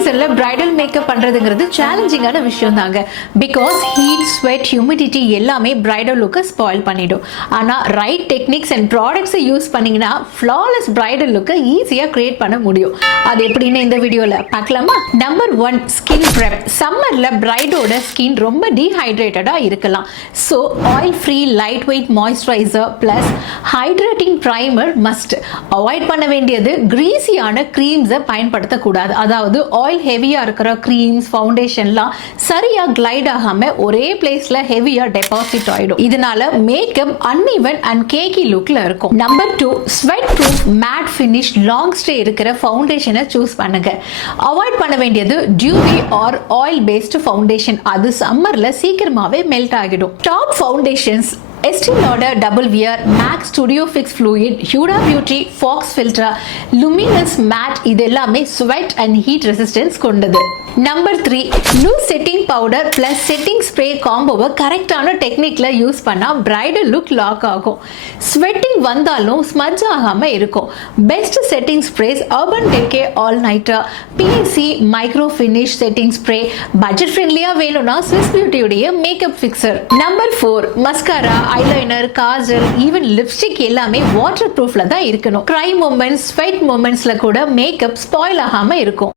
சீசன்ல bridal makeup பண்றதுங்கிறது சேலஞ்சிங்கான விஷயம் தாங்க. பிகாஸ் ஹீட், ஸ்வெட், ஹியூமிடிட்டி எல்லாமே பிரைடல் லுக்கை ஸ்பாயில் பண்ணிடும். ஆனா ரைட் டெக்னிக்ஸ் அண்ட் ப்ராடக்ட்ஸை யூஸ் பண்ணீங்கன்னா ஃப்ளாலெஸ் பிரைடல் லுக்கை ஈஸியா கிரியேட் பண்ண முடியும். அது எப்படின்னு இந்த வீடியோல பார்க்கலாமா? Number 1, skin prep. சம்மர்ல பிரைடோட ஸ்கின் ரொம்ப டீஹைட்ரேட்டடா இருக்கலாம். So oil free light weight moisturiser plus hydrating primer must. Avoid பண்ண வேண்டியது கிரீஸியான கிரீம்ஸை பயன்படுத்தக்கூடாது. அதாவது ஆயில் ஹெவியா இருக்கிற கிரீம்ஸ், ஃபவுண்டேஷன்லாம் சரியா கிளைட் ஆகாம ஒரே பிளேஸ்ல ஹெவியா டெபாசிட் ஆயிடும். இதனால மேக்கப் அன்இவன் அண்ட் கேக்கி லுக்ல இருக்கும். Number 2, sweat proof matte finish long stay இருக்கிற ஃபவுண்டேஷனை சூஸ் பண்ணுங்க. அவாய்ட் பண்ண வேண்டியது dewy or oil based foundation. அது சம்மர்ல சீக்கிரமாவே மெல்ட் ஆகிடும். Top foundations Estee Lauder Double Wear, MAC Studio Fix Fluid, Huda Beauty, Fox Filter, Luminous Matte இது எல்லாமே sweat and heat resistance கொண்டது. Number 3, loose setting powder plus setting spray காம்போவை கரெக்டான டெக்னிக்ல யூஸ் பண்ணா பிரைடல் லுக் லாக் ஆகும். Sweating வந்தாலும் smudge ஆகாம இருக்கும். Best setting sprays Urban Decay All Nighter, PAC micro finish setting spray. Budget ஃப்ரெண்ட்லியா வேணும்னா Swiss Beauty உடைய makeup fixer. Number 4, mascara, eyeliner, kajal, even lipstick எல்லாமே வாட்டர் ப்ரூஃப்ல தான் இருக்கணும். கிரை மூமெண்ட்ஸ், ஸ்வெட் மூமெண்ட்ஸ்ல கூட மேக்கப் ஸ்பாயில் ஆகாம இருக்கும்.